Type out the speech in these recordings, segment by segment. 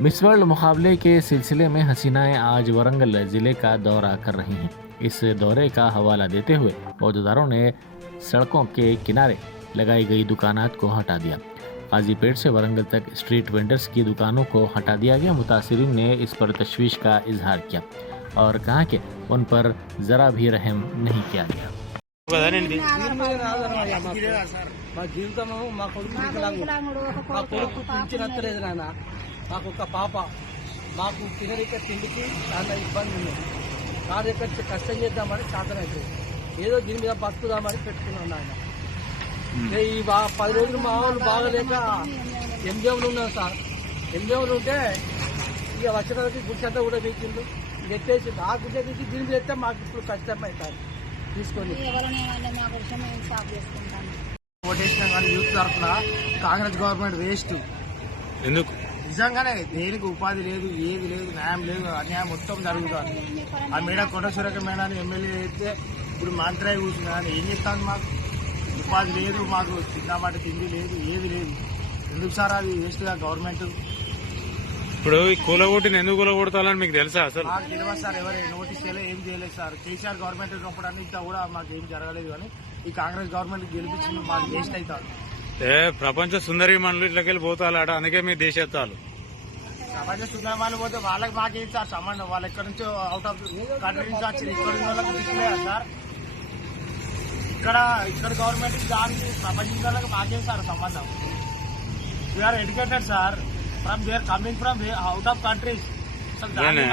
Miss world मुकाबले के सिलसिले में हसीनाएं आज वरंगल जिले का दौरा कर रही हैं। इस दौरे का हवाला देते हुए पौधेदारों ने सड़कों के किनारे लगाई गई दुकानात को हटा दिया। काजीपेट से वरंगल तक स्ट्रीट वेंडर्स की दुकानों को हटा दिया गया। मुतासिरीन ने इस पर तशवीश का इजहार किया और कहा कि उन पर जरा भी रहम नहीं किया गया। మా జీవితము మా కొడుకు వికలాంగుడు. మా కొడుకు పింఛన్ వస్తలేదు నాన్న. మాకు ఒక పాప, మాకు తినడిక తిండికి చాలా ఇబ్బంది ఉంది. కార్యకర్త కష్టం చేద్దామని సాధనైతే ఏదో దీని మీద బతుకుదామని పెట్టుకున్నాం నాయన. ఈ 10 రోజులు మా వాళ్ళు బాగలేక ఎంజంలో ఉన్నాం సార్. ఎంజంలో ఉంటే ఇక వచ్చేటప్పటికి గుడ్డంతా కూడా వీకిండు. ఇది ఎత్తేసి ఆ గుడ్డ వీకి దీని మీద ఎత్తే మాకు ఇప్పుడు కష్టం అవుతుంది తీసుకొని. ఓటేసినా కానీ యూత్ తరఫున కాంగ్రెస్ గవర్నమెంట్ వేస్ట్. ఎందుకు? నిజంగానే దేనికి ఉపాధి లేదు, ఏది లేదు, న్యాయం లేదు, అన్యాయం మొత్తం జరుగుతుంది. ఆ మేడ కొండ సురేఖ మేడాన్ని ఎమ్మెల్యే అయితే ఇప్పుడు మంత్రి కూర్చున్నా కానీ ఏం చెప్తాను? మాకు ఉపాధి లేదు, మాకు చిన్నపాటి తిండి లేదు, ఏది లేదు. ఎందుకు సార్ అది వేస్ట్గా గవర్నమెంట్? ఇప్పుడు ఈ కూలగొట్టిన ఎందుకు కూలగొడతాలని మీకు తెలుసా? అసలు మాకు తెలియదు సార్. ఎవరు నోటీస్ చేయలేదు, ఏం చేయలేదు సార్. కేసీఆర్ గవర్నమెంట్ ఉన్నప్పుడు అంతా కూడా మాకు ఏం జరగలేదు. కానీ ఈ కాంగ్రెస్ గవర్నమెంట్ గెలిపించింది మాకు వేస్ట్ అవుతారు. ప్రపంచ సుందరి మనులు ఇట్లకెళ్ళి పోతాలాట, అందుకే మీ దేశెత్తాలు ప్రపంచ సుందరమాలు పోతే వాళ్ళకి మాకేం సార్ సంబంధం? వాళ్ళు ఎక్కడి నుంచో అవుట్ ఆఫ్ కంట్రీ నుంచి వచ్చి ఇక్కడ ఉన్న వాళ్ళకి తీసుకునేదా సార్? ఇక్కడ గవర్నమెంట్ దానికి ప్రపంచం వాళ్ళకి మాకేం సార్ సంబంధం? We are educated sir, from they are coming from out of countries.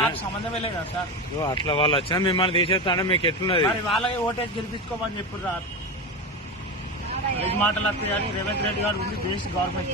మాకు సంబంధమే లేదు కదా సార్. అట్లా వాళ్ళు వచ్చినా మిమ్మల్ని తీసేస్తా అంటే మీకు ఎట్లున్నది? మరి వాళ్ళకి ఓటేసి గెలిపించుకోమని చెప్పారు సార్. ఐదు మాటలు వస్తాయి కానీ రేవంత్ రెడ్డి గారు ఉంది best government.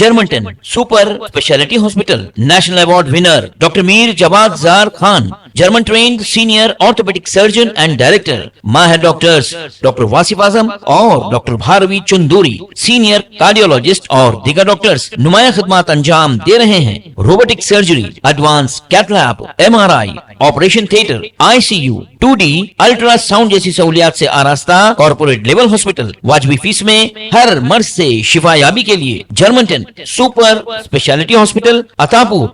Germantown Super Speciality Hospital National Award winner Dr. Mir Jawad Zar Khan, German trained senior orthopedic surgeon and director. Mahir doctors Dr. Wasif Azam और Dr. Bharvi Chunduri, senior cardiologist और दीगर doctors नुमाया खिदमत अंजाम दे रहे हैं. Robotic surgery, advance cath lab, MRI, operation theatre, ICU, 2D ultrasound जैसी सहूलियात से आरास्ता कॉर्पोरेट लेवल हॉस्पिटल. वाजबी फीस में हर मर्ज से शिफायाबी के लिए Germantown super speciality hospital, Attapur.